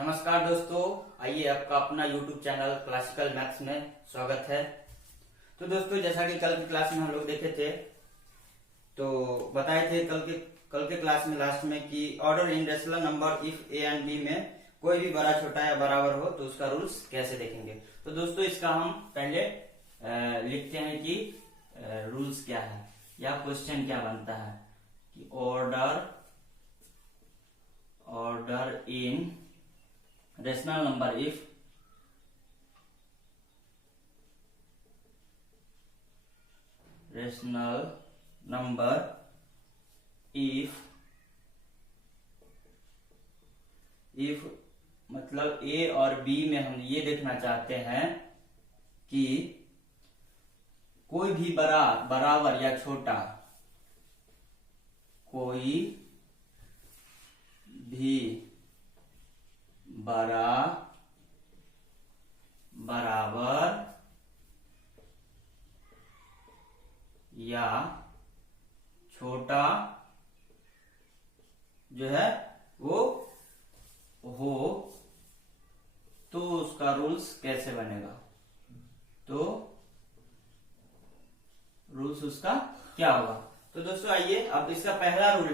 नमस्कार दोस्तों, आइए आपका अपना YouTube चैनल क्लासिकल मैथ्स में स्वागत है। तो दोस्तों, जैसा कि कल की क्लास में हम लोग देखे थे, तो बताए थे कल के क्लास में लास्ट में कि order in rational number if A and B में कोई भी बड़ा छोटा या बराबर हो तो उसका रूल्स कैसे देखेंगे। तो दोस्तों, इसका हम पहले लिखते हैं कि रूल्स क्या है या क्वेश्चन क्या बनता है कि order in rational number if मतलब ए और बी में हम ये देखना चाहते हैं कि कोई भी बराबर या छोटा कोई भी बराबर या छोटा जो है वो हो तो उसका रूल्स कैसे बनेगा। तो रूल्स उसका क्या होगा। तो दोस्तों आइए, अब इसका पहला रूल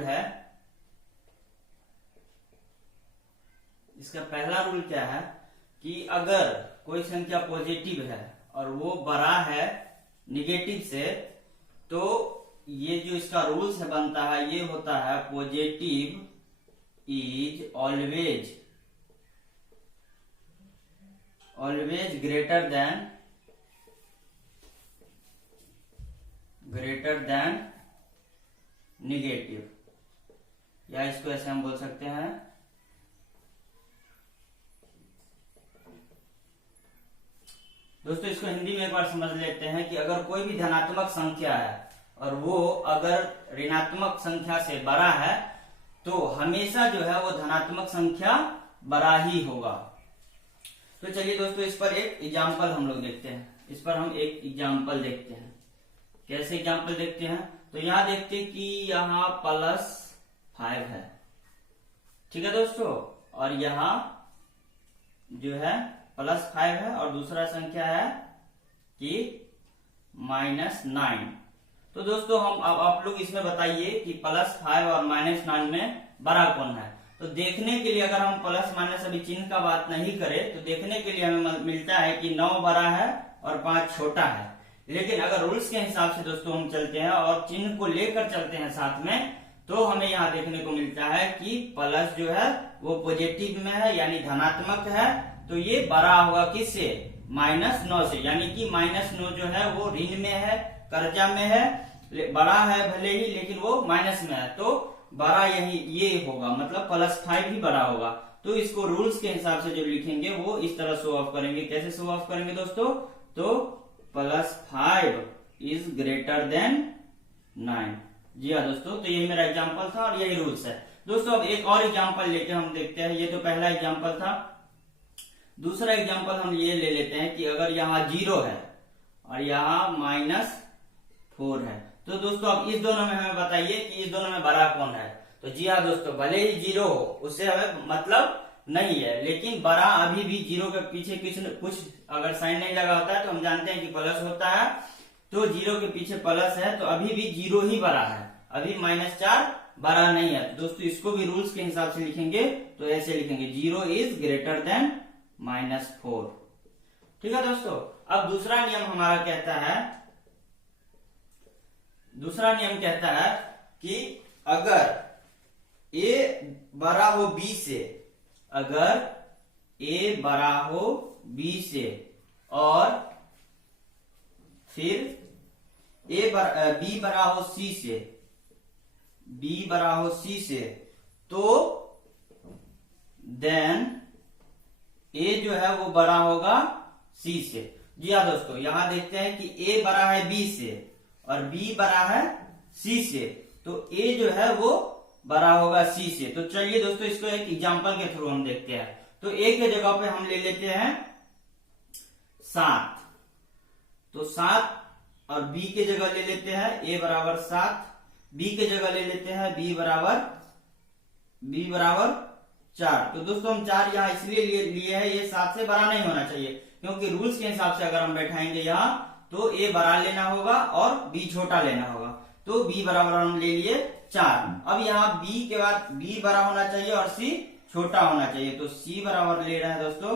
क्या है कि अगर कोई संख्या पॉजिटिव है और वो बड़ा है निगेटिव से, तो ये जो इसका रूल्स है बनता है, ये होता है positive is always greater than negative, या इसको ऐसे हम बोल सकते हैं दोस्तों, इसको हिंदी में एक बार समझ लेते हैं कि अगर कोई भी धनात्मक संख्या है और वो अगर ऋणात्मक संख्या से बड़ा है तो हमेशा जो है वो धनात्मक संख्या बड़ा ही होगा। तो चलिए दोस्तों, इस पर एक एग्जाम्पल हम लोग देखते हैं। इस पर हम एक एग्जाम्पल देखते हैं। कैसे एग्जाम्पल देखते हैं, तो यहाँ देखते हैं कि यहाँ +5 है, ठीक है दोस्तों, और यहाँ जो है +5 है और दूसरा संख्या है कि -9। तो दोस्तों हम अब आप लोग इसमें बताइए कि +5 और -9 में बड़ा कौन है। तो देखने के लिए अगर हम प्लस माइनस अभी चिन्ह का बात नहीं करें तो देखने के लिए हमें मिलता है कि 9 बड़ा है और 5 छोटा है। लेकिन अगर रूल्स के हिसाब से दोस्तों हम चलते हैं और चिन्ह को लेकर चलते हैं साथ में, तो हमें यहाँ देखने को मिलता है कि प्लस जो है वो पॉजिटिव में है यानी धनात्मक है, तो ये बड़ा होगा किससे, -9 से, यानी कि -9 जो है वो ऋण में है, कर्जा में है, बड़ा है भले ही लेकिन वो माइनस में है, तो बड़ा यही ये होगा, मतलब +5 ही बड़ा होगा। तो इसको रूल्स के हिसाब से जो लिखेंगे वो इस तरह शो ऑफ करेंगे। कैसे शो ऑफ करेंगे दोस्तों, तो +5 इज ग्रेटर देन 9। जी हाँ दोस्तों, तो यही मेरा एग्जांपल था और यही रूल्स है। दोस्तों अब एक और एग्जांपल लेके हम देखते हैं। ये तो पहला एग्जांपल था। दूसरा एग्जांपल हम ये ले लेते हैं कि अगर यहाँ 0 है और यहाँ -4 है, तो दोस्तों अब इस दोनों में हमें बताइए कि इस दोनों में बड़ा कौन है। तो जी हाँ दोस्तों, भले ही 0 हो उससे हमें मतलब नहीं है, लेकिन बड़ा अभी भी 0 के पीछे कुछ अगर साइन नहीं लगा होता है तो हम जानते हैं कि प्लस होता है। तो 0 के पीछे प्लस है तो अभी भी 0 ही बड़ा है, अभी -4 बड़ा नहीं है। तो दोस्तों इसको भी रूल्स के हिसाब से लिखेंगे तो ऐसे लिखेंगे 0 इज ग्रेटर देन -4। ठीक है दोस्तों, अब दूसरा नियम हमारा कहता है कि अगर a बड़ा हो b से, अगर a बड़ा हो b से और फिर b बड़ा हो c से, b बड़ा हो c से, तो देन a जो है वो बड़ा होगा c से। जी हाँ दोस्तों, यहां देखते हैं कि a बड़ा है b से और b बड़ा है c से, तो a जो है वो बड़ा होगा c से। तो चलिए दोस्तों इसको एक एग्जांपल के थ्रू हम देखते हैं। तो a के जगह पे हम ले लेते हैं 7, तो 7 और b के जगह ले लेते हैं a बराबर 7, b के जगह ले लेते हैं b बराबर 4। तो दोस्तों हम 4 यहाँ इसलिए लिए है, ये 7 से बड़ा नहीं होना चाहिए, क्योंकि रूल्स के हिसाब से अगर हम बैठाएंगे यहाँ तो a बड़ा लेना होगा और b छोटा लेना होगा। तो b बराबर हम ले लिए 4। अब यहाँ b के बाद b बड़ा होना चाहिए और c छोटा होना चाहिए। तो c बराबर ले रहा है दोस्तों,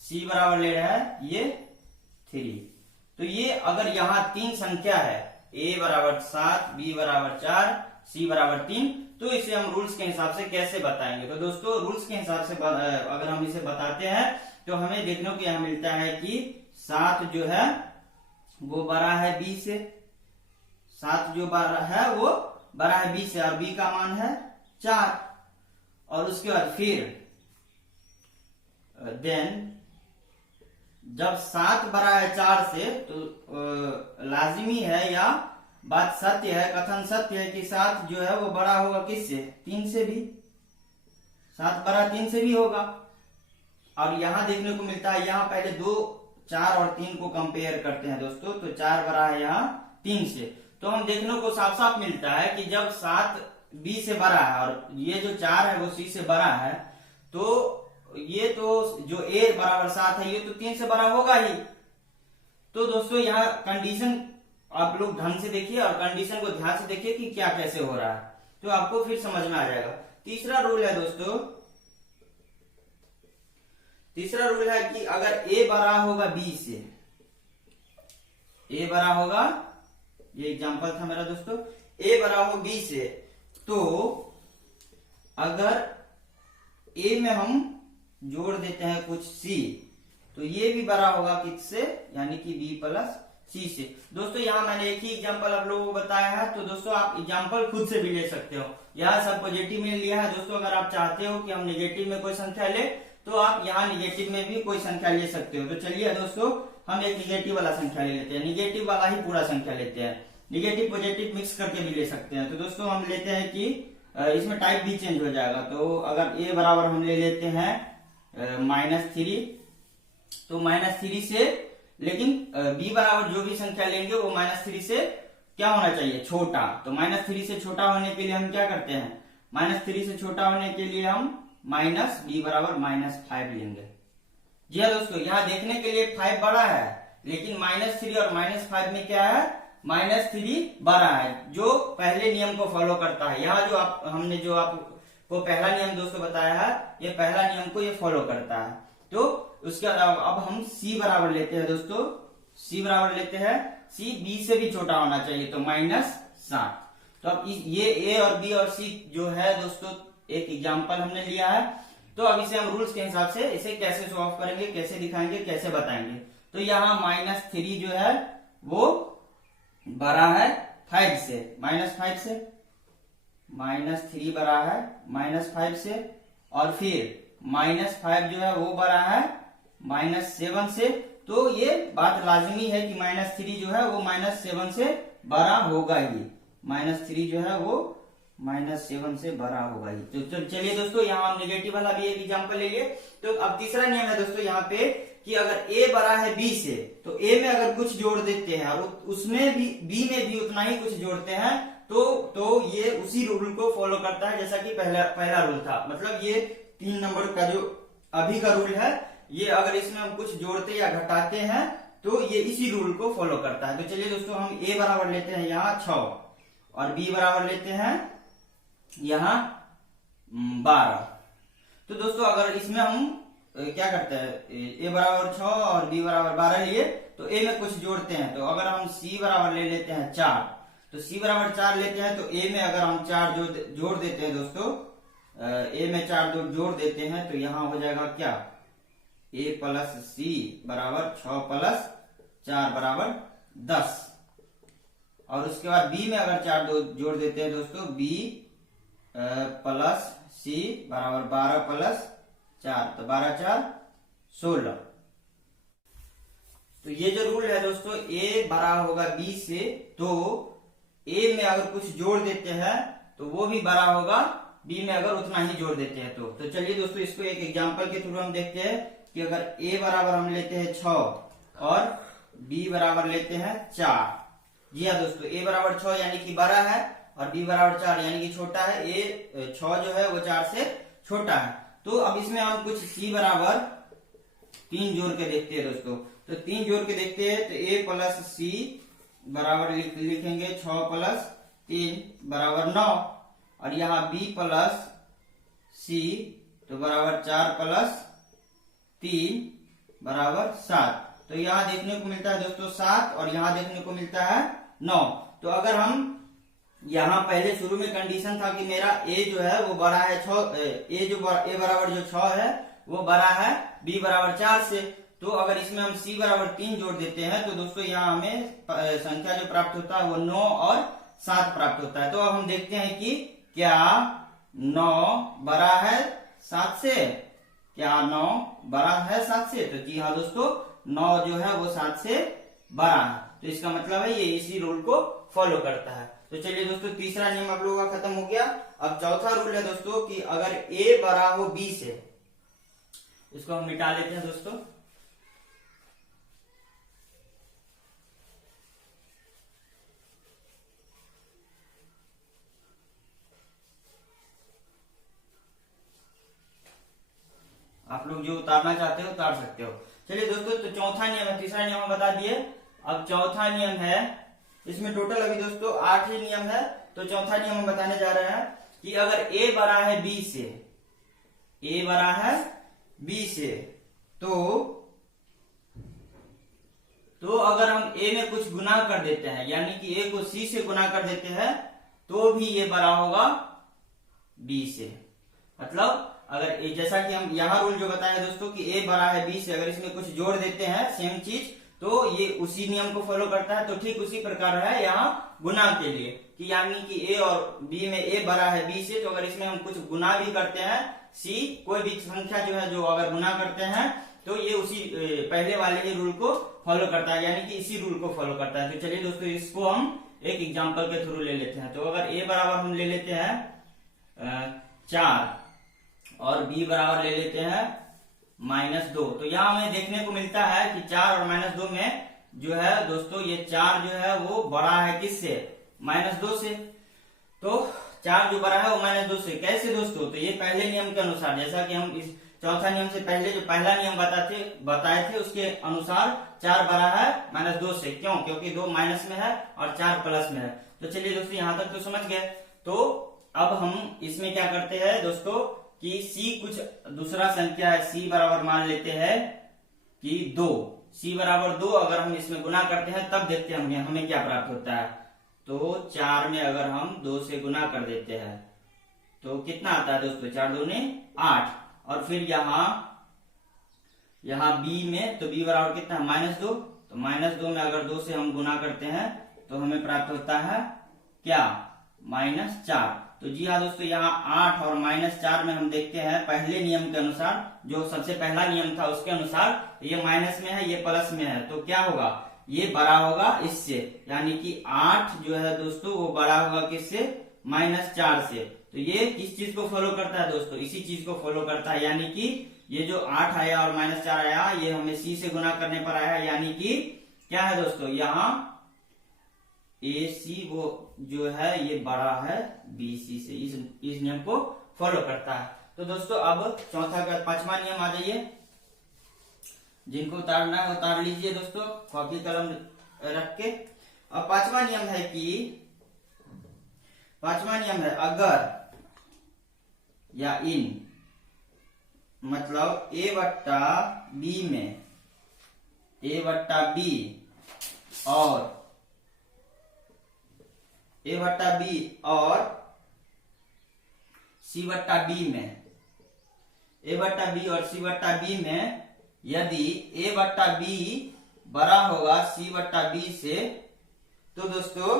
c बराबर ले रहा है ये 3। तो ये अगर यहाँ 3 संख्या है, a बराबर 7, b बराबर 4, c बराबर 3, तो इसे हम रूल्स के हिसाब से कैसे बताएंगे। तो दोस्तों रूल्स के हिसाब से अगर हम इसे बताते हैं तो हमें देखने को यह मिलता है कि 7 जो है वो बड़ा है b से, 7 जो बड़ा है वो बड़ा है b से, और b का मान है 4। और उसके बाद फिर देन जब 7 बड़ा है 4 से तो लाजिमी है या बात सत्य है, कथन सत्य है कि 7 जो है वो बड़ा होगा किससे, 3 से भी। 7 बड़ा 3 से भी होगा। और यहाँ देखने को मिलता है, यहाँ पहले 2, 4 और 3 को कंपेयर करते हैं दोस्तों। तो 4 बड़ा है यहाँ 3 से, तो हम देखने को साफ साफ मिलता है कि जब 7 b से बड़ा है और ये जो 4 है वो c से बड़ा है, तो ये तो जो a बराबर 7 है ये तो 3 से बड़ा होगा ही। तो दोस्तों यहाँ कंडीशन आप लोग ढंग से देखिए और कंडीशन को ध्यान से देखिए कि क्या कैसे हो रहा है, तो आपको फिर समझ में आ जाएगा। तीसरा रूल है दोस्तों, तीसरा रूल है कि अगर a बड़ा होगा b से, a बड़ा होगा, ये एग्जांपल था मेरा दोस्तों, a बड़ा हो b से, तो अगर a में हम जोड़ देते हैं कुछ c, तो ये भी बड़ा होगा किससे, यानी कि b प्लस c से। दोस्तों यहाँ मैंने एक ही एग्जांपल आप लोगों को बताया है, तो दोस्तों आप एग्जांपल खुद से भी ले सकते हो। यहाँ सब पॉजिटिव में लिया है दोस्तों, अगर आप चाहते हो कि हम नेगेटिव में कोई संख्या ले तो आप यहाँ निगेटिव में भी कोई संख्या ले सकते हो। तो चलिए दोस्तों हम एक निगेटिव वाला संख्या ले लेते हैं, निगेटिव वाला ही पूरा संख्या लेते हैं, निगेटिव पॉजिटिव मिक्स करके भी ले सकते हैं। तो दोस्तों हम लेते हैं कि इसमें टाइप भी चेंज हो जाएगा। तो अगर a बराबर हम ले लेते हैं -3, तो -3 से, लेकिन b बराबर जो भी संख्या लेंगे वो -3 से क्या होना चाहिए, छोटा। तो -3 से छोटा होने के लिए हम क्या करते हैं, -3 से छोटा होने के लिए हम b बराबर -5 लेंगे। जी हाँ दोस्तों, यहाँ देखने के लिए 5 बड़ा है, लेकिन -3 और -5 में क्या है, -3 बड़ा है, जो पहले नियम को फॉलो करता है। यहाँ जो हमने जो आपको पहला नियम दोस्तों बताया है, ये पहला नियम को ये फॉलो करता है। तो उसके अलावा अब हम c बराबर लेते हैं दोस्तों, c बराबर लेते हैं, c b से भी छोटा होना चाहिए, तो -7। तो अब ये a और b और c जो है दोस्तों एक एग्जांपल हमने लिया है। तो अब इसे हम रूल्स के हिसाब से इसे कैसे शो ऑफ करेंगे, कैसे दिखाएंगे, कैसे बताएंगे। तो यहाँ -3 जो है वो बड़ा है 5 से, -5 से, -3 बड़ा है -5 से, और फिर -5 जो है वो बड़ा है -7 से। तो ये बात लाजमी है कि -3 जो है वो -7 से बड़ा होगा ही, -3 जो है वो -7 से बड़ा होगा ही। तो चलिए दोस्तों यहाँ हम नेगेटिव वाला भी एक एग्जांपल ले लिए। तो अब तीसरा नियम है दोस्तों यहाँ पे कि अगर a बड़ा है b से, तो a में अगर कुछ जोड़ देते हैं और उसमें भी b में भी उतना ही कुछ जोड़ते हैं, तो ये उसी रूल को फॉलो करता है जैसा कि पहला रूल था। मतलब ये 3 नंबर का जो अभी का रूल है, ये अगर इसमें हम कुछ जोड़ते या घटाते हैं तो ये इसी रूल को फॉलो करता है। तो चलिए दोस्तों हम a बराबर लेते हैं यहाँ 6 और b बराबर लेते हैं यहाँ 12। तो दोस्तों अगर इसमें हम क्या करते हैं, a बराबर 6 और b बराबर 12 लिए, तो a में कुछ जोड़ते हैं। तो अगर हम c बराबर ले लेते हैं 4, तो c बराबर 4 लेते हैं, तो a में अगर हम 4 जोड़ देते हैं दोस्तों, a में 4 जोड़ देते हैं, तो यहाँ हो जाएगा क्या, a प्लस c बराबर 6 प्लस 4 बराबर 10। और उसके बाद b में अगर 4 जोड़ देते हैं दोस्तों, b प्लस c बराबर 12 प्लस 4, तो 12 4 16। तो ये जो रूल है दोस्तों, a बड़ा होगा b से, तो a में अगर कुछ जोड़ देते हैं तो वो भी बड़ा होगा b में अगर उतना ही जोड़ देते हैं। तो चलिए दोस्तों इसको एक एग्जांपल के थ्रू हम देखते हैं कि अगर a बराबर हम लेते हैं 6 और b बराबर लेते हैं 4। जी हाँ दोस्तों, a बराबर 6 यानी कि बड़ा है और b बराबर 4 यानी कि छोटा है। a 6 जो है वो 4 से छोटा है। तो अब इसमें हम कुछ c बराबर 3 जोड़ के देखते हैं दोस्तों। तो 3 जोड़ के देखते हैं, तो a प्लस सी बराबर लिखेंगे 6 प्लस 3 बराबर 9, और यहाँ b प्लस सी तो बराबर 4 प्लस 3 बराबर 7। तो यहाँ देखने को मिलता है दोस्तों 7 और यहाँ देखने को मिलता है 9। तो अगर हम यहाँ पहले शुरू में कंडीशन था कि मेरा a जो है वो बड़ा है 6, a बराबर जो 6 है वो बड़ा है b बराबर 4 से। तो अगर इसमें हम c बराबर 3 जोड़ देते हैं तो दोस्तों यहाँ हमें संख्या जो प्राप्त होता है वो 9 और 7 प्राप्त होता है। तो अब हम देखते हैं कि क्या 9 बड़ा है 7 से, क्या 9 बड़ा है 7 से? तो जी हाँ दोस्तों, 9 जो है वो 7 से बड़ा है। तो इसका मतलब है ये इसी रूल को फॉलो करता है। तो चलिए दोस्तों, तीसरा नियम आप लोगों का खत्म हो गया। अब चौथा रूल है दोस्तों कि अगर a बड़ा हो b से, इसको हम मिटा लेते हैं दोस्तों। आप लोग जो उतारना चाहते हो उतार सकते हो। चलिए दोस्तों, तो चौथा नियम है, तीसरा नियम हम बता दिए। अब चौथा नियम है, इसमें टोटल अभी दोस्तों 8 ही नियम है। तो चौथा नियम हम बताने जा रहे हैं कि अगर a बड़ा है b से, a बड़ा है b से, तो अगर हम a में कुछ गुना कर देते हैं, यानी कि a को c से गुना कर देते हैं, तो भी ये बड़ा होगा b से। मतलब अगर जैसा कि हम यहाँ रूल जो बताया दोस्तों कि a बड़ा है b से, अगर इसमें कुछ जोड़ देते हैं सेम चीज, तो ये उसी नियम को फॉलो करता है। तो ठीक उसी प्रकार है यहाँ गुना के लिए, कि यानी कि a और b में a बड़ा है b से, तो अगर इसमें हम कुछ गुना भी करते हैं c, कोई भी संख्या जो है जो अगर गुना करते हैं, तो ये उसी पहले वाले ही रूल को फॉलो करता है, यानी कि इसी रूल को फॉलो करता है। तो चलिए दोस्तों, इसको हम एक एग्जाम्पल के थ्रू ले लेते हैं। तो अगर a बराबर हम ले लेते हैं 4 और b बराबर ले लेते हैं -2, तो यहाँ हमें देखने को मिलता है कि 4 और -2 में जो है दोस्तों ये 4 जो है वो बड़ा है किससे? -2 से। तो 4 जो बड़ा है वो -2 से। कैसे दोस्तों? तो ये पहले नियम के अनुसार, जैसा कि हम इस चौथा नियम से पहले जो पहला नियम बताए थे उसके अनुसार 4 बड़ा है -2 से। क्यों? क्योंकि 2 माइनस में है और 4 प्लस में है। तो चलिए दोस्तों, यहाँ तक तो समझ गए। तो अब हम इसमें क्या करते हैं दोस्तों कि c कुछ दूसरा संख्या है, c बराबर मान लेते हैं कि 2, c बराबर 2 अगर हम इसमें गुना करते हैं तब देखते हैं हमें क्या प्राप्त होता है। तो 4 में अगर हम 2 से गुना कर देते हैं तो कितना आता है दोस्तों? 4 दूने 8, और फिर यहाँ b में, तो b बराबर कितना है? -2। तो -2 में अगर 2 से हम गुना करते हैं तो हमें प्राप्त होता है क्या? -4। तो जी हाँ दोस्तों, यहाँ 8 और -4 में हम देखते हैं पहले नियम के अनुसार, जो सबसे पहला नियम था उसके अनुसार, ये माइनस में है ये प्लस में है, तो क्या होगा? ये बड़ा होगा इससे, यानी कि 8 जो है दोस्तों वो बड़ा होगा किससे? -4 से। तो ये किस चीज को फॉलो करता है दोस्तों? इसी चीज को फॉलो करता है, यानी कि ये जो 8 आया और -4 आया ये हमें c से गुना करने पर आया, यानी कि क्या है दोस्तों? यहाँ AC वो जो है ये बड़ा है BC से। इस नियम को फॉलो करता है। तो दोस्तों, अब चौथा का 5वां नियम आ जाइए। जिनको उतारना है उतार लीजिए दोस्तों, कॉपी कलम रख के। अब 5वां नियम है कि 5वां नियम है अगर या इन, मतलब a बट्टा b में a बट्टा b और a बट्टा b और c बट्टा b में, a बट्टा b और c बट्टा b में यदि a बट्टा b बड़ा होगा c बट्टा b से, तो दोस्तों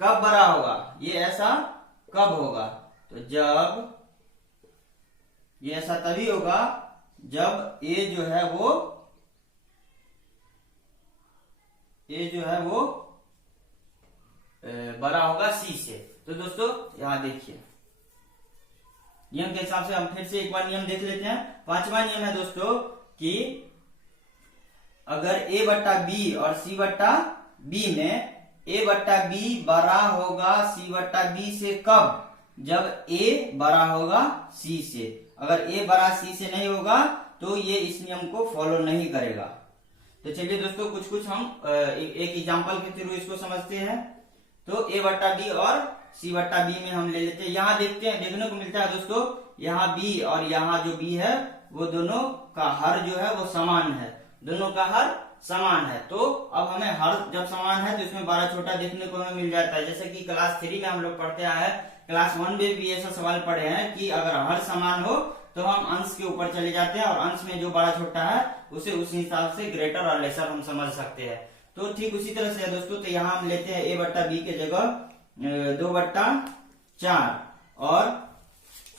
कब बड़ा होगा? ये ऐसा कब होगा? तो जब ये ऐसा तभी होगा जब a जो है वो बड़ा होगा c से। तो दोस्तों यहाँ देखिए, नियम के हिसाब से हम फिर से एक बार नियम देख लेते हैं। 5वां नियम है दोस्तों कि अगर a बट्टा b और c बट्टा b में a बट्टा b बड़ा होगा c बट्टा b से कब? जब ए बड़ा होगा सी से। अगर ए बड़ा सी से नहीं होगा तो ये इस नियम को फॉलो नहीं करेगा। तो चलिए दोस्तों कुछ हम एक एग्जांपल के थ्रू इसको समझते हैं। तो ए बट्टा बी और सी बट्टा बी में हम ले लेते हैं। यहाँ देखते हैं, देखने को मिलता है दोस्तों, यहाँ बी और यहाँ जो बी है वो दोनों का हर जो है वो समान है, दोनों का हर समान है। तो अब हमें हर जब समान है तो इसमें बड़ा छोटा देखने को हमें मिल जाता है। जैसे कि क्लास 3 में हम लोग पढ़ते आए हैं, क्लास 1 में भी ऐसा सवाल पढ़े हैं कि अगर हर समान हो तो हम अंश के ऊपर चले जाते हैं और अंश में जो बड़ा छोटा है उसे उस हिसाब से ग्रेटर और लेसर हम समझ सकते हैं। तो ठीक उसी तरह से है दोस्तों। तो यहाँ हम लेते हैं ए बट्टा बी के जगह 2/4 और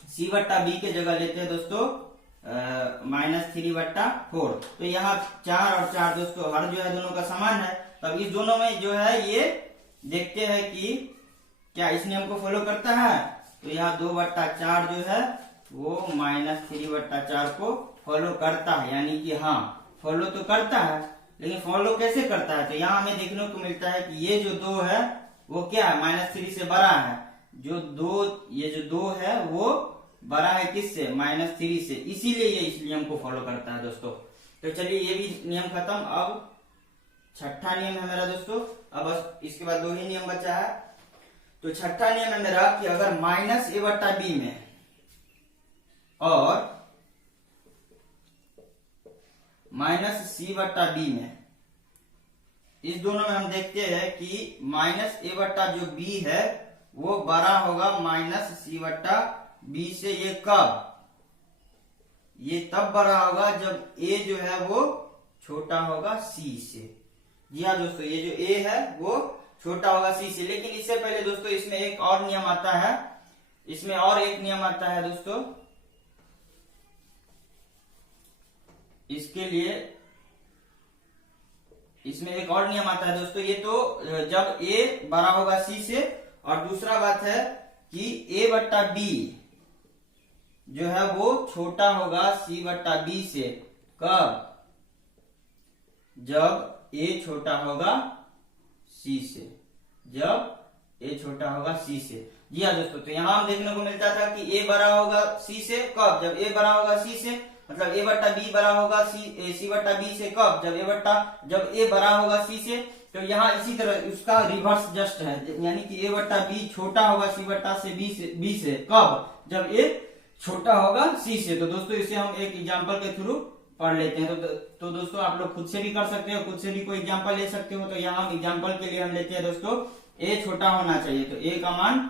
सी बट्टा बी के जगह लेते हैं दोस्तों -3/4। तो यहाँ 4 और 4 दोस्तों हर जो है दोनों का समान है। तब इस दोनों में जो है ये देखते हैं कि क्या इस नियम को फॉलो करता है। तो यहाँ 2/4 जो है वो -3/4 को फॉलो करता है, यानी कि हाँ फॉलो तो करता है, लेकिन फॉलो कैसे करता है। तो यहाँ हमें देखने को मिलता है कि ये जो 2 है वो क्या है, -3 से बड़ा है। ये जो 2 है वो बड़ा है किससे, -3 से, इसीलिए ये इस नियम को फॉलो करता है दोस्तों। तो चलिए ये भी नियम खत्म। अब छठा नियम है मेरा दोस्तों। अब बस इसके बाद 2 ही नियम बचा है। तो छठा नियम है मेरा कि अगर -a/b में और -c/b में, इस दोनों में हम देखते हैं कि -a/ जो b है वो बड़ा होगा -c/b से। ये कब, ये तब बड़ा होगा जब a जो है वो छोटा होगा c से। जी हाँ दोस्तों, ये जो a है वो छोटा होगा c से। लेकिन इससे पहले दोस्तों इसमें एक और नियम आता है, इसमें और एक नियम आता है दोस्तों। इसके लिए इसमें एक और नियम आता है दोस्तों। ये तो जब a बड़ा होगा c से, और दूसरा बात है कि a/b जो है वो छोटा होगा c/b से। कब, जब a छोटा होगा c से, जब a छोटा होगा c से। जी हाँ दोस्तों, तो यहाँ हम देखने को मिलता था कि a बड़ा होगा c से। कब, जब a बड़ा होगा c से, मतलब a/b बड़ा होगा c/b से। कब, जब a बड़ा होगा c से। तो यहाँ इसी तरह उसका रिवर्स जस्ट है, यानी कि a/b छोटा होगा c/b से। कब, जब a छोटा होगा c से। तो दोस्तों इसे हम एक एग्जांपल के थ्रू पढ़ लेते हैं। तो दोस्तों आप लोग खुद से भी कर सकते हो, खुद से भी कोई एग्जांपल ले सकते हो। तो यहाँ हम एग्जांपल के लिए हम लेते हैं दोस्तों a छोटा होना चाहिए। तो a का मान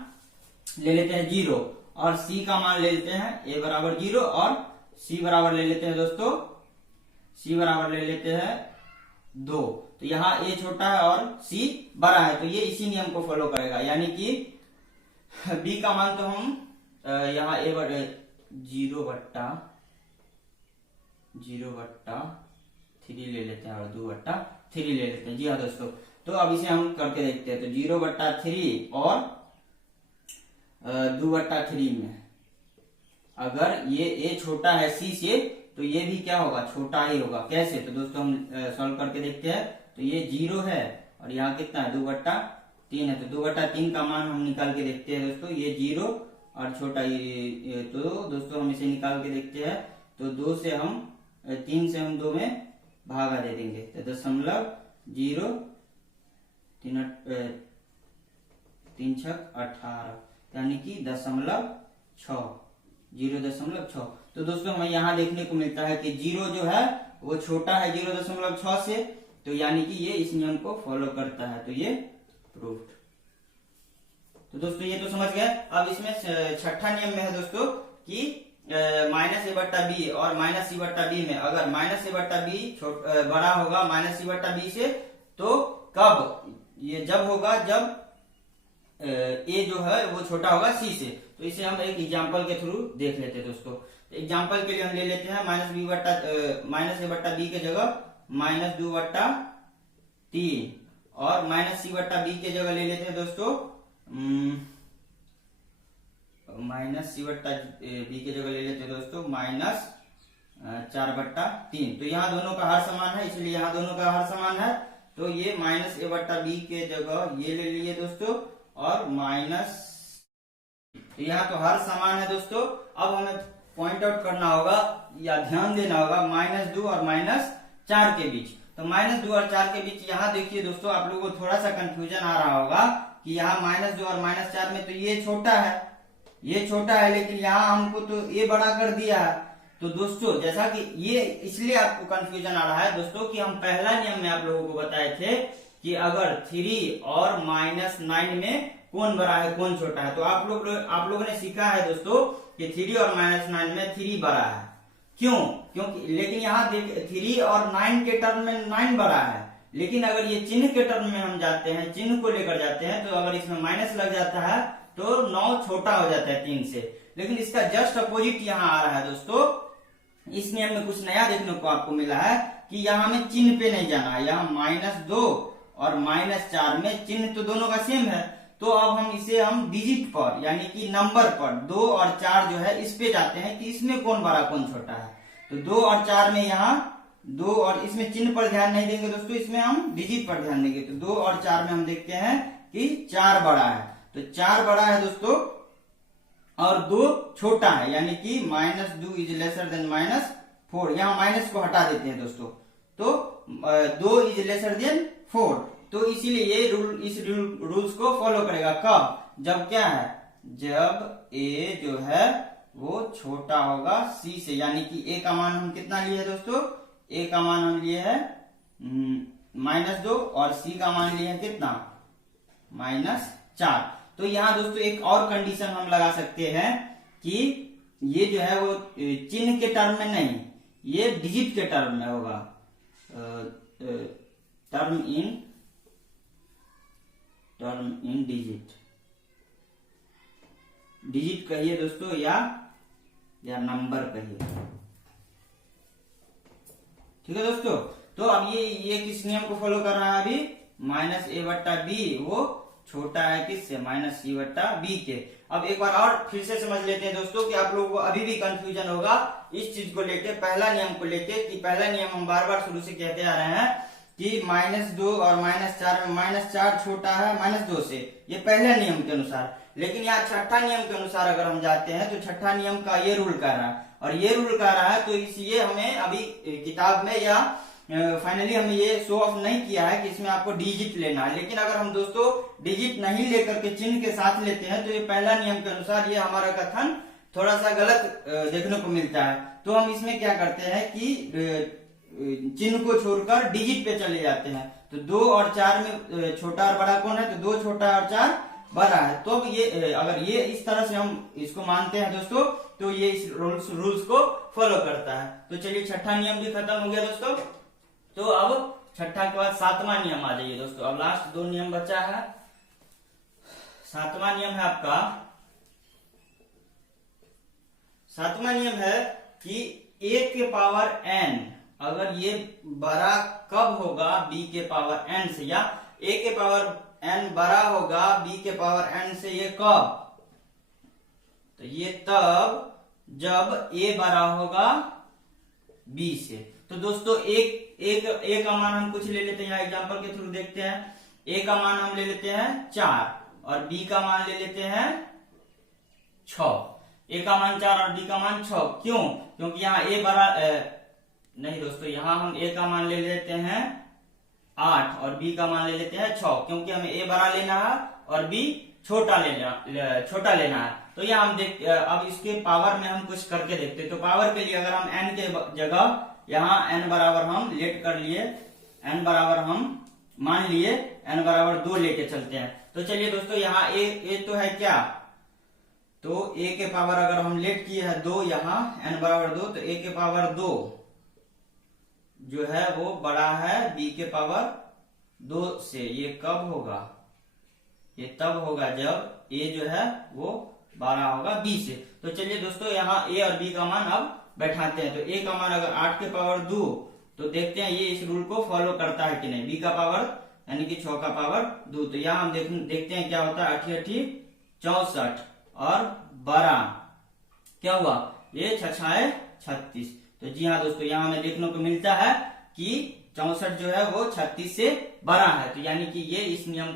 ले लेते हैं 0 और c का मान ले लेते हैं a बराबर 0 और c बराबर ले लेते हैं दोस्तों, c बराबर ले लेते हैं 2। तो यहाँ a छोटा है और c बड़ा है, तो ये इसी नियम को फॉलो करेगा। यानी कि b का मान तो हम यहाँ a 0/3 ले लेते हैं और 2/3 ले लेते हैं। जी हाँ दोस्तों, तो अब इसे हम करके देखते हैं। तो 0/3 और 2/3 में अगर ये a छोटा है c से तो ये भी क्या होगा, छोटा ही होगा। कैसे, तो दोस्तों हम सॉल्व करके देखते हैं। तो ये 0 है और यहाँ कितना है, 2/3 है। तो 2/3 का मान हम निकाल के देखते हैं दोस्तों। ये 0 और छोटा ये, तो दोस्तों हम इसे निकाल के देखते हैं। तो 3 से हम 2 में भागा दे देंगे। तो 0.0 3 छक 18, यानी कि 0.6। तो दोस्तों हमें यहाँ देखने को मिलता है कि 0 जो है वो छोटा है 0.6 से। तो यानी कि ये इस नियम को फॉलो करता है। तो ये प्रूव्ड। तो दोस्तों ये तो समझ गए। अब इसमें छठा नियम में है दोस्तों कि -a/b और -c/b में अगर -a/b बड़ा होगा -c/b से, तो कब, ये जब होगा जब a जो है वो छोटा होगा c से। तो इसे हम एक एग्जांपल के थ्रू देख लेते हैं दोस्तों। एग्जांपल के लिए हम ले लेते हैं -a/b के जगह -2/3 और -c/b के जगह ले लेते हैं दोस्तों -c/b के जगह ले लेते हैं दोस्तों -4/3। तो यहाँ दोनों का हर समान है, इसलिए यहाँ दोनों का हर समान है। तो ये -a/b के जगह ये ले लिए दोस्तों और तो यहाँ तो हर समान है दोस्तों। अब हमें पॉइंट आउट करना होगा या ध्यान देना होगा -2 और -4 के बीच। तो -2 और 4 के बीच यहाँ देखिए दोस्तों, आप लोगों को थोड़ा सा कंफ्यूजन आ रहा होगा कि यहाँ -2 और -4 में तो ये छोटा है, ये छोटा है, लेकिन यहाँ हमको तो ये बड़ा कर दिया है। तो दोस्तों जैसा कि ये इसलिए आपको कंफ्यूजन आ रहा है दोस्तों कि हम पहला नियम में आप लोगों को बताए थे कि अगर 3 और -9 में कौन बड़ा है कौन छोटा है। तो आप लोगों ने सीखा है दोस्तों कि 3 और -9 में 3 बड़ा है। क्यों? क्योंकि लेकिन यहाँ देख 3 और 9 के टर्म में 9 बड़ा है, लेकिन अगर ये चिन्ह के टर्म में हम जाते हैं, चिन्ह को लेकर जाते हैं, तो अगर इसमें माइनस लग जाता है तो 9 छोटा हो जाता है 3 से। लेकिन इसका जस्ट अपोजिट यहाँ आ रहा है दोस्तों। इस नियम में कुछ नया देखने को आपको मिला है कि यहाँ में चिन्ह पे नहीं जाना है। यहाँ -2 और -4 में चिन्ह तो दोनों का सेम है, तो अब हम डिजिट पर यानी कि नंबर पर 2 और 4 जो है इस पे जाते हैं कि इसमें कौन बड़ा कौन छोटा है। तो 2 और 4 में यहाँ 2 और इसमें चिन्ह पर ध्यान नहीं देंगे दोस्तों, इसमें हम डिजिट पर ध्यान देंगे। तो 2 और 4 में हम देखते हैं कि 4 बड़ा है, तो 4 बड़ा है दोस्तों और 2 छोटा है, यानी कि -2 इज लेसर देन -4। यहाँ माइनस को हटा देते हैं दोस्तों, तो 2 इज लेसर देन 4। तो इसीलिए ये इस रूल्स को फॉलो करेगा। कब? जब क्या है, जब a जो है वो छोटा होगा c से, यानी कि a का मान हम कितना लिए है दोस्तों, a का मान हम लिए है -2 और c का मान लिए है कितना, -4। तो यहाँ दोस्तों एक और कंडीशन हम लगा सकते हैं कि ये जो है वो चिन्ह के टर्म में नहीं, ये डिजिट के टर्म में होगा। टर्म इन डिजिट कहिए दोस्तों या नंबर कहिए। ठीक है दोस्तों। तो अब ये किस नियम को फॉलो कर रहा है अभी, -a/b वो छोटा है किससे, -c/b के। अब एक बार और फिर से समझ लेते हैं दोस्तों कि आप लोगों को अभी भी कंफ्यूजन होगा इस चीज को लेके, पहला नियम को लेके, कि पहला नियम हम बार बार शुरू से कहते आ रहे हैं कि -2 और -4 में -4 छोटा है -2 से, ये पहले नियम के अनुसार। लेकिन यहाँ छठा नियम के अनुसार अगर हम जाते हैं तो छठा नियम का ये रूल कह रहा है, और ये रूल कह रहा है तो इसलिए हमें अभी किताब में या फाइनली हमें ये शो ऑफ नहीं किया है कि इसमें आपको डिजिट लेना है। लेकिन अगर हम दोस्तों डिजिट नहीं लेकर के चिन्ह के साथ लेते हैं तो ये पहला नियम के अनुसार ये हमारा कथन थोड़ा सा गलत देखने को मिलता है। तो हम इसमें क्या करते हैं कि चिन्ह को छोड़कर डिजिट पे चले जाते हैं। तो 2 और 4 में छोटा और बड़ा कौन है, तो 2 छोटा और 4 बड़ा है। तो अब ये अगर ये इस तरह से हम इसको मानते हैं दोस्तों, तो ये इस रूल्स को फॉलो करता है। तो चलिए छठा नियम भी खत्म हो गया दोस्तों। तो अब छठा के बाद सातवां नियम आ जाइए दोस्तों। अब लास्ट 2 नियम बचा है। सातवां नियम है आपका, सातवां नियम है कि a के पावर n अगर ये बड़ा कब होगा b के पावर n से, या a के पावर n बड़ा होगा b के पावर n से, ये कब, तो ये तब जब a बड़ा होगा b से। तो दोस्तों एक का मान हम कुछ ले लेते हैं, यहाँ एग्जांपल के थ्रू देखते हैं। a का मान हम ले लेते हैं 4 और b का मान ले लेते हैं 6। a का मान 4 और b का मान 6। क्यों? क्योंकि यहाँ a बड़ा नहीं दोस्तों, यहाँ हम a का मान ले लेते हैं 8 और b का मान ले लेते हैं 6, क्योंकि हमें a बड़ा लेना है और b छोटा लेना है। तो यहाँ हम अब इसके पावर में हम कुछ करके देखते हैं। तो पावर के लिए अगर हम n के जगह यहाँ n बराबर हम लेट कर लिए, n बराबर हम मान लिए n बराबर 2 लेके चलते हैं। तो चलिए दोस्तों यहाँ a तो है क्या, तो a के पावर अगर हम लेट किए हैं 2, यहाँ n बराबर 2, तो a के पावर 2 जो है वो बड़ा है b के पावर 2 से। ये कब होगा, ये तब होगा जब a जो है वो बड़ा होगा b से। तो चलिए दोस्तों यहाँ a और b का मान अब बैठाते हैं। तो a का मान अगर 8 के पावर 2, तो देखते हैं ये इस रूल को फॉलो करता है कि नहीं। b का पावर यानी कि 6 का पावर 2, तो यहाँ हम देखते हैं क्या होता है, 8 8 64 और 12 क्या हुआ, ये 6 36। तो जी हाँ दोस्तों, यहाँ हमें देखने को मिलता है कि 64 जो है वो 36 से बड़ा है। तो यानी कि ये इस नियम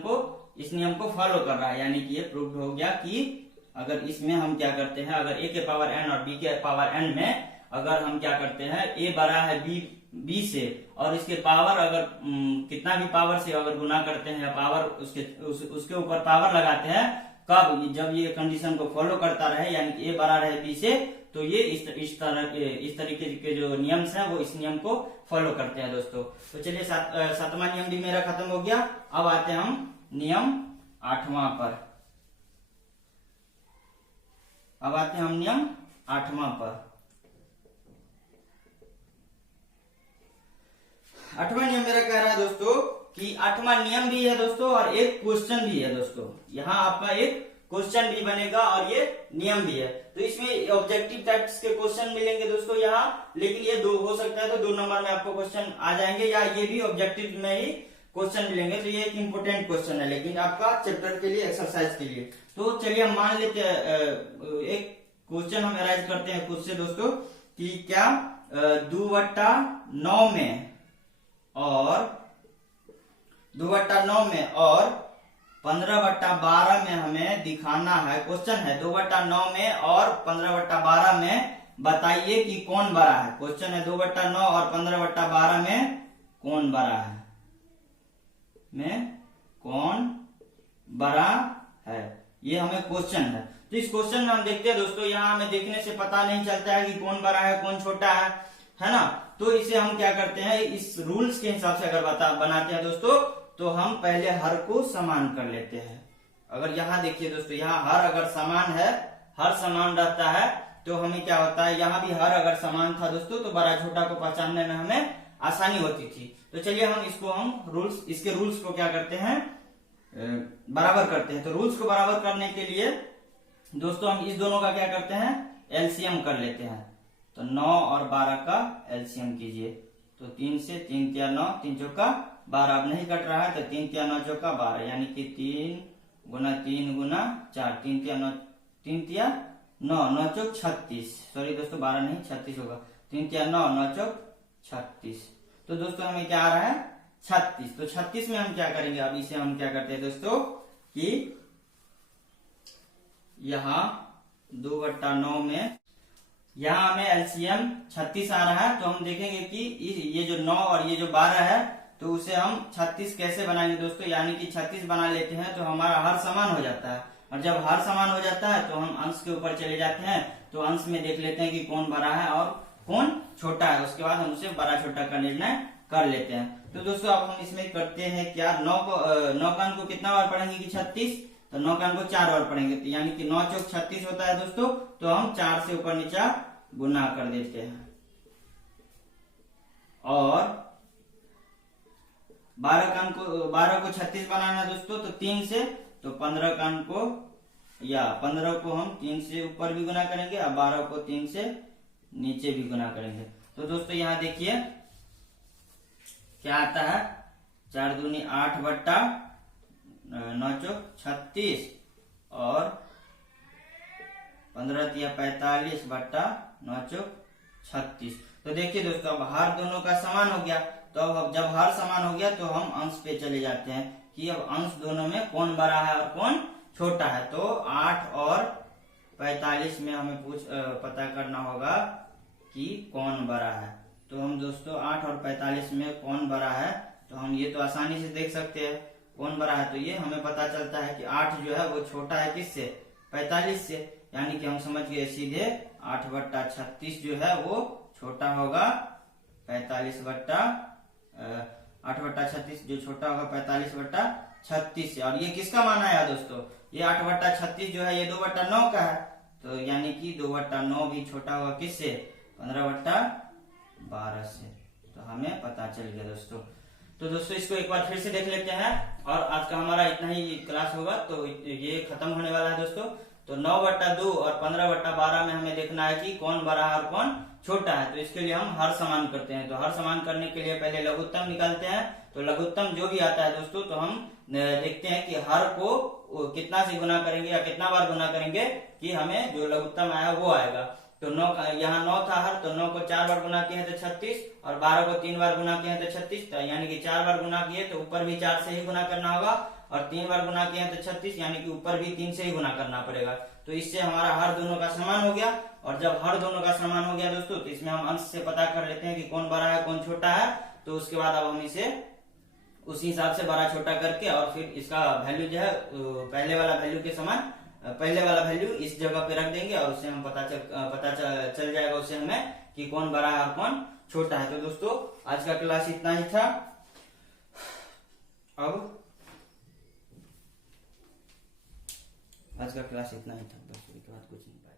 को फॉलो कर रहा है, यानी कि ये प्रूव हो गया कि अगर इसमें हम क्या करते हैं, अगर a के पावर n और b के पावर n में अगर हम क्या करते हैं, a बड़ा है b से और इसके पावर अगर कितना भी पावर से अगर गुना करते हैं या पावर उसके ऊपर पावर लगाते हैं, कब, जब ये कंडीशन को फॉलो करता रहे यानी कि a बड़ा रहे b से, तो ये इस तरीके के जो नियम्स हैं वो इस नियम को फॉलो करते हैं दोस्तों। तो चलिए सातवां नियम भी मेरा खत्म हो गया। अब आते हैं हम नियम 8वां पर। अब आते हैं हम नियम 8वां पर। 8वां नियम मेरा कह रहा है दोस्तों कि 8वां नियम भी है दोस्तों और एक क्वेश्चन भी है दोस्तों। यहाँ आपका एक क्वेश्चन भी बनेगा और ये नियम भी है। तो इसमें ऑब्जेक्टिव टाइप्स के क्वेश्चन मिलेंगे दोस्तों यहाँ, लेकिन ये दो हो सकता है तो 2 नंबर में आपको क्वेश्चन आ जाएंगे, या ये भी ऑब्जेक्टिव में ही क्वेश्चन मिलेंगे। तो ये एक इम्पोर्टेंट क्वेश्चन है लेकिन आपका चैप्टर के लिए, एक्सरसाइज के लिए। तो चलिए हम मान लेते हैं एक क्वेश्चन हम अराइज करते हैं खुद से दोस्तों कि क्या 2/9 में और 2/9 में और 15/12 में हमें दिखाना है। क्वेश्चन है 2/9 में और 15/12 में बताइए कि कौन बड़ा है। क्वेश्चन है 2/9 और 15/12 में कौन बड़ा है, कौन बड़ा है, ये हमें क्वेश्चन है। तो इस क्वेश्चन में हम देखते हैं दोस्तों, यहाँ हमें देखने से पता नहीं चलता है कि कौन बड़ा है कौन छोटा है ना। तो इसे हम क्या करते हैं, इस रूल्स के हिसाब से अगर बनाते हैं दोस्तों, तो हम पहले हर को समान कर लेते हैं। अगर यहाँ देखिए दोस्तों, यहाँ हर अगर समान है, हर समान रहता है, तो हमें क्या होता है, यहाँ भी हर अगर समान था दोस्तों तो बड़ा छोटा को पहचानने में हमें आसानी होती थी। तो चलिए हम इसके रूल्स को क्या करते हैं, बराबर करते हैं। तो रूल्स को बराबर करने के लिए दोस्तों हम इस दोनों का क्या करते हैं, एलसीएम कर लेते हैं। तो 9 और 12 का एलसीएम कीजिए। तो 3 से 3 तिया 9, 3 चौका 12, अब नहीं कट रहा है तो 3 तिया 9 चौका 12, यानी कि 3 गुना 3 गुना 4, 3 तिया 9, 3 तिया 9, 9 चौक 36, सॉरी दोस्तों 12 नहीं 36 होगा, 3 तिया 9, 9 चौक 36। तो दोस्तों हमें क्या आ रहा है, 36। तो 36 में हम क्या करेंगे, अब इसे हम क्या करते हैं दोस्तों कि यहाँ 2/9 में यहाँ हमें एलसीएम 36 आ रहा है। तो हम देखेंगे कि ये जो 9 और ये जो 12 है, तो उसे हम 36 कैसे बनाएंगे दोस्तों, यानी कि 36 बना लेते हैं तो हमारा हर समान हो जाता है। और जब हर समान हो जाता है तो हम अंश के ऊपर चले जाते हैं, तो अंश में देख लेते हैं कि कौन बड़ा है और कौन छोटा है। उसके बाद हम उसे बड़ा छोटा का निर्णय कर लेते हैं। तो दोस्तों अब हम इसमें करते हैं क्या, 9 का अंक को कितना बार पढ़ेंगे कि 36, तो 9 का अंक को 4 बार पढ़ेंगे, तो यानी कि 9 चौक 36 होता है दोस्तों। तो हम 4 से ऊपर नीचा गुना कर देते हैं। और 12 को 36 बनाना है दोस्तों, तो 3 से, तो 15 का अंक को, या 15 को हम 3 से ऊपर भी गुना करेंगे और 12 को 3 से नीचे भी गुना करेंगे। तो दोस्तों यहाँ देखिए क्या आता है, 4 दूनी 8 बट्टा 9 चौक 36 और 15 तिया 45 बट्टा 9 चौक 36। तो देखिए दोस्तों अब हर दोनों का समान हो गया। तो अब जब हर समान हो गया तो हम अंश पे चले जाते हैं कि अब अंश दोनों में कौन बड़ा है और कौन छोटा है। तो 8 और 45 में हमें पता करना होगा कि कौन बड़ा है। तो हम दोस्तों 8 और 45 में कौन बड़ा है, तो हम ये तो आसानी से देख सकते हैं कौन बड़ा है। तो ये हमें पता चलता है कि 8 जो है वो छोटा है किससे, 45 से, यानी कि हम समझ गए सीधे 8 बट्टा 36 जो है वो छोटा होगा 45 बट्टा 8 बट्टा 36 जो छोटा होगा 45 बट्टा 36 से। और ये किसका माना है दोस्तों, ये 8 बट्टा 36 जो है ये 2/9 का है, तो यानी कि 2/9 भी छोटा होगा किससे, 15 बट्टा 12 से। तो हमें पता चल गया दोस्तों। तो दोस्तों इसको एक बार फिर से देख लेते हैं और आज का हमारा इतना ही क्लास होगा, तो ये खत्म होने वाला है दोस्तों। तो 9/2 और 15/12 में हमें देखना है कि कौन बड़ा है और कौन छोटा है। तो इसके लिए हम हर समान करते हैं। तो हर समान करने के लिए पहले लघुत्तम निकालते हैं। तो लघुत्तम जो भी आता है दोस्तों, तो हम देखते हैं कि हर को कितना से गुना करेंगे या कितना बार गुना करेंगे कि हमें जो लघुत्तम आया वो आएगा। तो 9 यहाँ 9 था हर, तो 9 को 4 बार गुना किए तो 36 और 12 को 3 बार गुना किए तो 36, तो यानी कि 4 बार गुना किए तो ऊपर भी 4 से ही गुना करना होगा और 3 बार गुना किए हैं तो 36, यानी कि ऊपर भी 3 से ही गुना करना पड़ेगा। तो इससे हमारा हर दोनों का समान हो गया। और जब हर दोनों का समान हो गया दोस्तों, तो इसमें हम अंश से पता कर लेते हैं कि कौन बड़ा है कौन छोटा है। तो उसके बाद अब हम इसे उसी हिसाब से बड़ा छोटा करके और फिर इसका वैल्यू जो है पहले वाला वैल्यू के समान, पहले वाला वैल्यू इस जगह पे रख देंगे और उससे हम पता चल जाएगा उससे हमें कि कौन बड़ा है और कौन छोटा है। तो दोस्तों आज का क्लास इतना ही था। अब आज का क्लास इतना ही था, बस उसके बाद कुछ नहीं पाया।